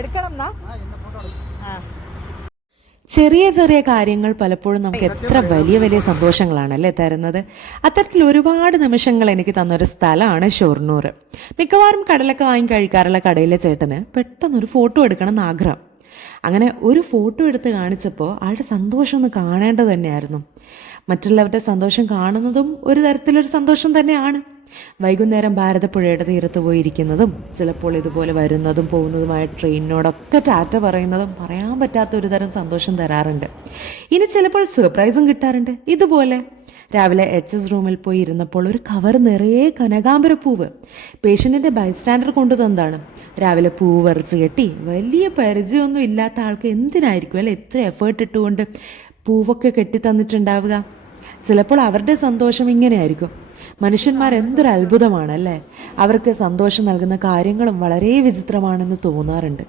എടുക്കണം എന്നാ. ചെറിയ ചെറിയ കാര്യങ്ങൾ പലപ്പോഴും നമുക്ക് എത്ര വലിയ വലിയ സന്തോഷങ്ങളാണല്ലേ തരുന്നത്. അത്തരത്തിൽ ഒരുപാട് നിമിഷങ്ങൾ എനിക്ക് തന്നൊരു സ്ഥലമാണ് ഷൊർണൂർ. മിക്കവാറും കടലൊക്കെ വാങ്ങി കഴിക്കാറുള്ള കടയിലെ ചേട്ടന് പെട്ടെന്നൊരു ഫോട്ടോ എടുക്കണം എന്ന് ആഗ്രഹം. അങ്ങനെ ഒരു ഫോട്ടോ എടുത്ത് കാണിച്ചപ്പോൾ ആളുടെ സന്തോഷം ഒന്ന് കാണേണ്ടത് തന്നെയായിരുന്നു. മറ്റുള്ളവരുടെ സന്തോഷം കാണുന്നതും ഒരു തരത്തിലൊരു സന്തോഷം തന്നെയാണ്. വൈകുന്നേരം ഭാരതപ്പുഴയുടെ തീരത്ത് പോയിരിക്കുന്നതും ചിലപ്പോൾ ഇതുപോലെ വരുന്നതും പോകുന്നതുമായ ട്രെയിനിനോടൊക്കെ ടാറ്റ പറയുന്നതും പറയാൻ പറ്റാത്ത ഒരു തരം സന്തോഷം തരാറുണ്ട്. ഇനി ചിലപ്പോൾ സർപ്രൈസും കിട്ടാറുണ്ട്. ഇതുപോലെ രാവിലെ HS റൂമിൽ പോയി ഇരുന്നപ്പോൾ ഒരു കവർ നിറയെ കനകാംബരപ്പൂവ് പേഷ്യൻറ്റിൻ്റെ ബൈസ്റ്റാൻഡർ കൊണ്ടുതന്നതാണ്. രാവിലെ പൂവ് വരച്ച് കെട്ടി വലിയ പരിചയമൊന്നും ഇല്ലാത്ത ആൾക്ക് എന്തിനായിരിക്കും അല്ലെ എത്ര എഫേർട്ട് ഇട്ടുകൊണ്ട് പൂവൊക്കെ കെട്ടി തന്നിട്ടുണ്ടാവുക. ചിലപ്പോൾ അവരുടെ സന്തോഷം ഇങ്ങനെയായിരിക്കും. മനുഷ്യന്മാർ എന്തൊരു അത്ഭുതമാണല്ലേ. അവർക്ക് സന്തോഷം നൽകുന്ന കാര്യങ്ങളും വളരെ വിചിത്രമാണെന്ന് തോന്നാറുണ്ട്.